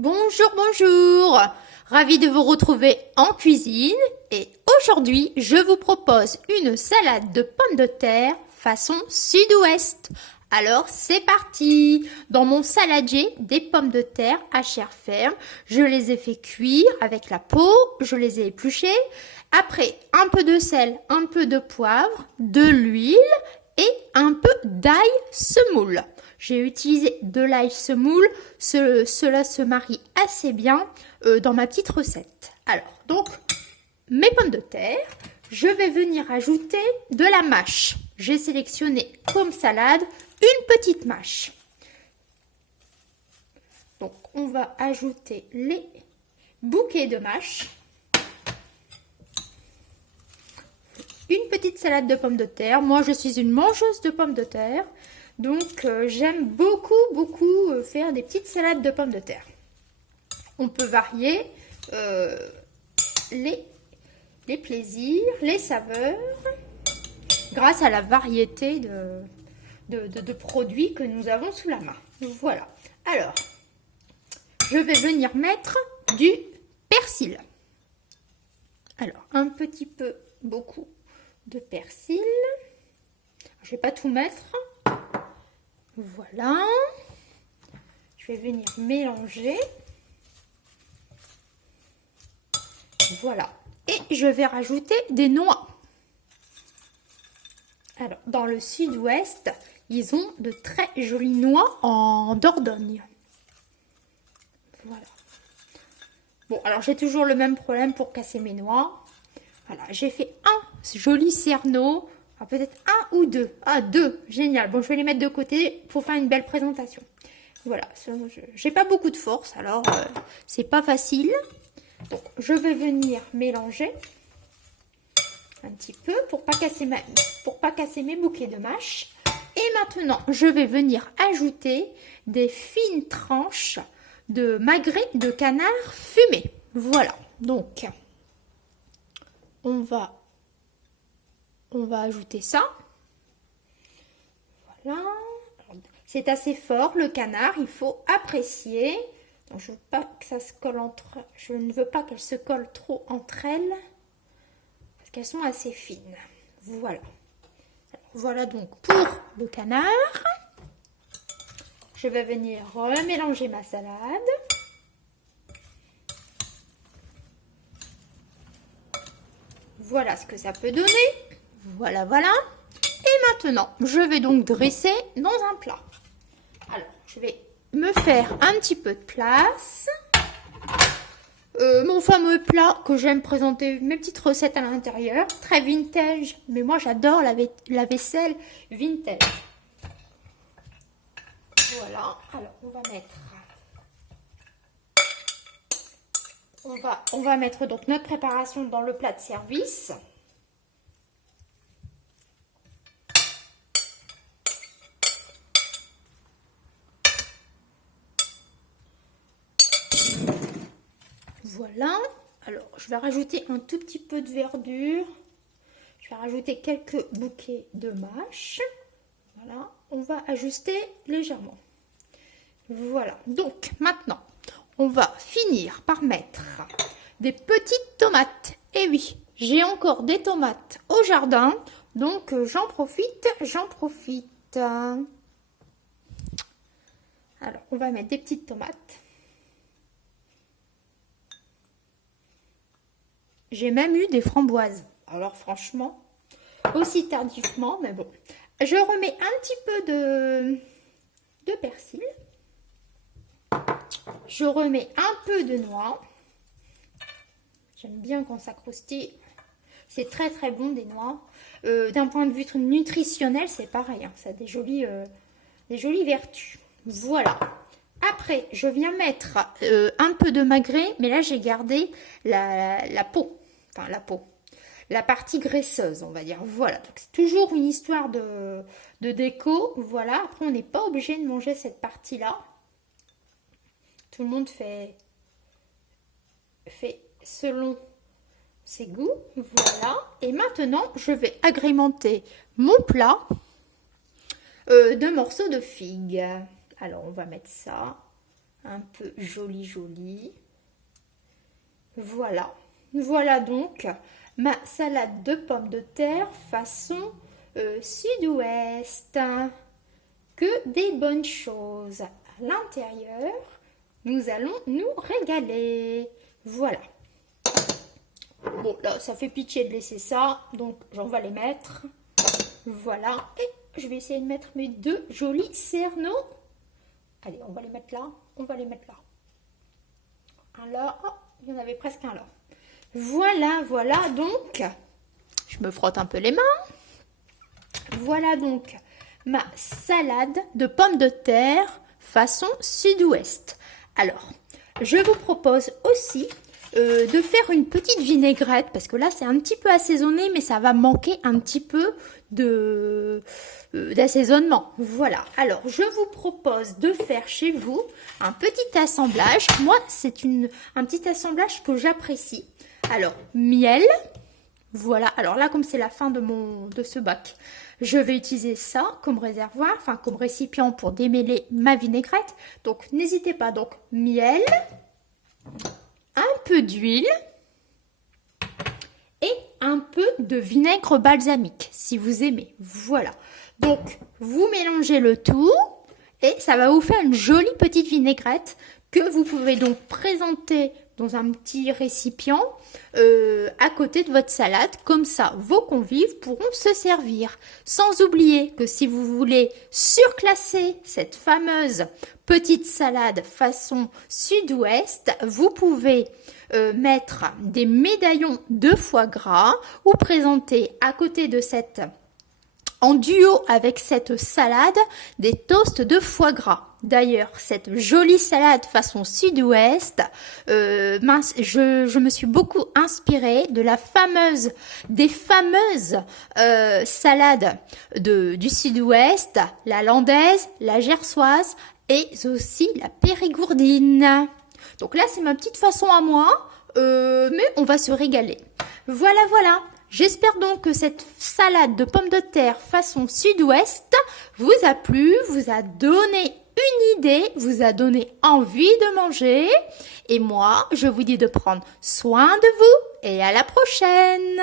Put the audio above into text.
Bonjour, bonjour! Ravi de vous retrouver en cuisine et aujourd'hui je vous propose une salade de pommes de terre façon sud-ouest. Alors c'est parti! Dans mon saladier, des pommes de terre à chair ferme, je les ai fait cuire avec la peau, je les ai épluchées. Après, un peu de sel, un peu de poivre, de l'huile et un peu d'ail semoule. J'ai utilisé de l'ail semoule, cela se marie assez bien dans ma petite recette. Alors, donc, mes pommes de terre, je vais venir ajouter de la mâche. J'ai sélectionné comme salade une petite mâche. Donc, on va ajouter les bouquets de mâche. Une petite salade de pommes de terre. Moi, je suis une mangeuse de pommes de terre. Donc, j'aime beaucoup faire des petites salades de pommes de terre. On peut varier les plaisirs, les saveurs, grâce à la variété de produits que nous avons sous la main. Voilà. Alors, je vais venir mettre du persil. Alors, un petit peu, beaucoup de persil. Je ne vais pas tout mettre. Voilà. Je vais venir mélanger. Voilà. Et je vais rajouter des noix. Alors, dans le sud-ouest, ils ont de très jolies noix en Dordogne. Voilà. Bon, alors j'ai toujours le même problème pour casser mes noix. Voilà, j'ai fait un joli cerneau. Peut-être un ou deux. Ah, deux. Génial. Bon, je vais les mettre de côté pour faire une belle présentation. Voilà. J'ai pas beaucoup de force, alors c'est pas facile. Donc, je vais venir mélanger un petit peu pour pas casser mes bouquets de mâche. Et maintenant, je vais venir ajouter des fines tranches de magret de canard fumé. Voilà. Donc, on va ajouter ça. Voilà. C'est assez fort le canard, il faut apprécier. Donc, je veux pas que ça se colle je ne veux pas qu'elles se collent trop entre elles parce qu'elles sont assez fines. Voilà. Alors, voilà donc pour le canard. Je vais venir remélanger ma salade. Voilà ce que ça peut donner. Voilà, voilà. Et maintenant, je vais donc dresser dans un plat. Alors, je vais me faire un petit peu de place. Mon fameux plat que j'aime présenter mes petites recettes à l'intérieur. Très vintage, mais moi j'adore la vaisselle vintage. Voilà. Alors, on va mettre donc notre préparation dans le plat de service. Voilà. Alors, je vais rajouter un tout petit peu de verdure. Je vais rajouter quelques bouquets de mâche. Voilà. On va ajuster légèrement. Voilà. Donc, maintenant, on va finir par mettre des petites tomates. Et oui, j'ai encore des tomates au jardin. Donc, j'en profite. Alors, on va mettre des petites tomates. J'ai même eu des framboises. Alors franchement, aussi tardivement, mais bon. Je remets un petit peu de persil. Je remets un peu de noix. J'aime bien quand ça croustille. C'est très très bon des noix. D'un point de vue nutritionnel, c'est pareil. Hein. Ça a des jolies vertus. Voilà. Après, je viens mettre un peu de magret, mais là j'ai gardé la peau. Enfin, la peau. La partie graisseuse, on va dire. Voilà. Donc, c'est toujours une histoire de déco. Voilà. Après, on n'est pas obligé de manger cette partie-là. Tout le monde fait selon ses goûts. Voilà. Et maintenant, je vais agrémenter mon plat de morceaux de figues. Alors, on va mettre ça un peu joli. Voilà. Voilà donc ma salade de pommes de terre façon sud-ouest. Que des bonnes choses. À l'intérieur, nous allons nous régaler. Voilà. Bon, là, ça fait pitié de laisser ça, donc j'en vais les mettre. Voilà. Et je vais essayer de mettre mes deux jolis cerneaux. Allez, on va les mettre là. On va les mettre là. Un là. Oh, il y en avait presque un là. Voilà. Donc, je me frotte un peu les mains. Voilà donc ma salade de pommes de terre façon sud-ouest. Alors, je vous propose aussi de faire une petite vinaigrette parce que là c'est un petit peu assaisonné mais ça va manquer un petit peu d'assaisonnement. Voilà, alors je vous propose de faire chez vous un petit assemblage. Moi c'est un petit assemblage que j'apprécie. Alors, miel, voilà, alors là comme c'est la fin de ce bac, je vais utiliser ça comme réservoir, enfin comme récipient pour démêler ma vinaigrette. Donc n'hésitez pas, donc miel, un peu d'huile et un peu de vinaigre balsamique si vous aimez. Voilà, donc vous mélangez le tout et ça va vous faire une jolie petite vinaigrette que vous pouvez donc présenter dans un petit récipient à côté de votre salade. Comme ça, vos convives pourront se servir. Sans oublier que si vous voulez surclasser cette fameuse petite salade façon sud-ouest, vous pouvez mettre des médaillons de foie gras ou présenter à côté de cette, en duo avec cette salade, des toasts de foie gras. D'ailleurs, cette jolie salade façon sud-ouest, je me suis beaucoup inspirée de des fameuses salades du sud-ouest, la landaise, la gersoise et aussi la périgourdine. Donc là, c'est ma petite façon à moi, mais on va se régaler. Voilà. J'espère donc que cette salade de pommes de terre façon sud-ouest vous a plu, vous a donné une idée, vous a donné envie de manger. Et moi, je vous dis de prendre soin de vous et à la prochaine!